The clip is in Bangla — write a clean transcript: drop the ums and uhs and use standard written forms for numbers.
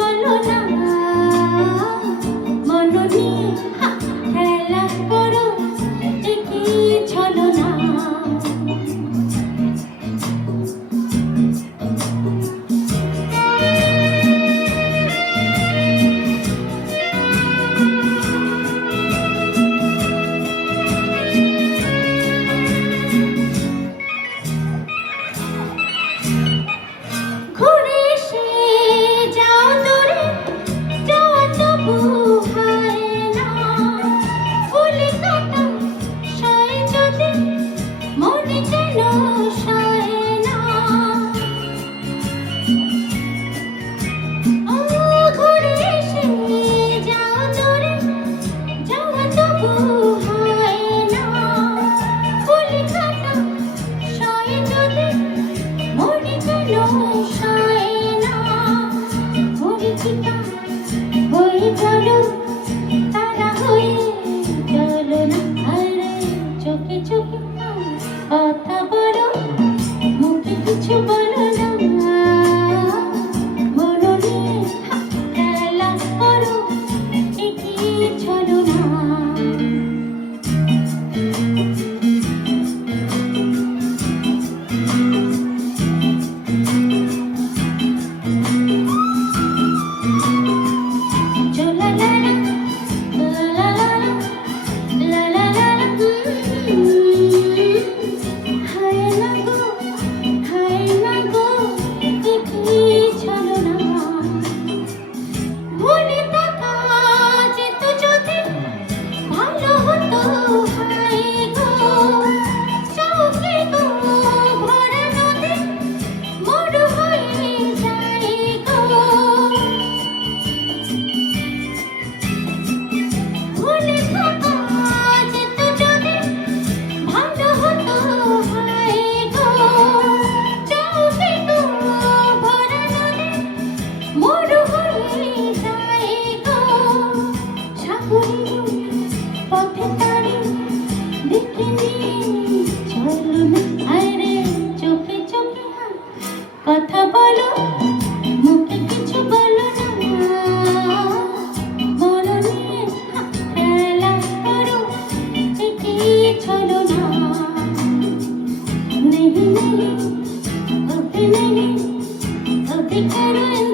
বলো না মন নিয়ে খেলা করো কি ছলো না কথা বলো মুখে কিছু বলো না মন নিয়ে খেলা করো কি ছলো না কথা বলো মুখে কিছু বলো না মন নিয়ে খেলা করো কি ছলো না नहीं नहीं अभी करो